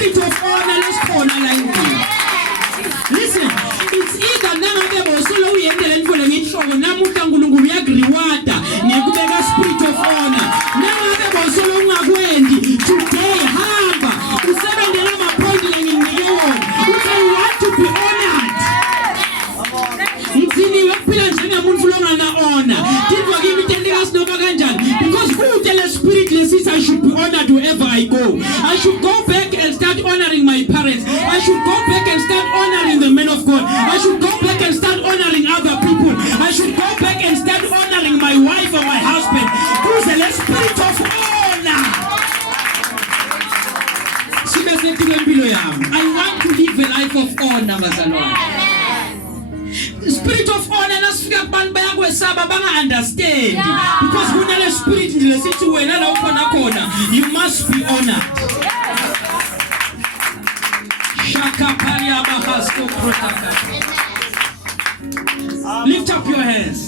spirit of honor lesikhona la endlini. Listen, it's either nangabe bosolo uyendele nifole ngihloko namuhla uNkulunkulu uyakureward ngekubeka spirit of honor. Nangabe bosolo ungakwendi today hamba usebenzela amaphoyinti nginike wona. You want to be honored. Ngizini ukuphila njengomuntu longana honor. Thixo kimi intendikazi noma kanjani because kuthe spirit lesisa I should be honored wherever I go. I should go back and start honoring my parents. I should go back and start honoring the men of God. I should go back and start honoring other people. I should go back and start honoring my wife or my husband. Who's the spirit of honor? I want to live a life of honor, bazalwane. Spirit of honor nasifika kubantu bayakwesaba banga understand because kunale spirit ndilesithi wena la ukhona khona you must be honored. Shaka paria bahasko protaka. Lift up your hands.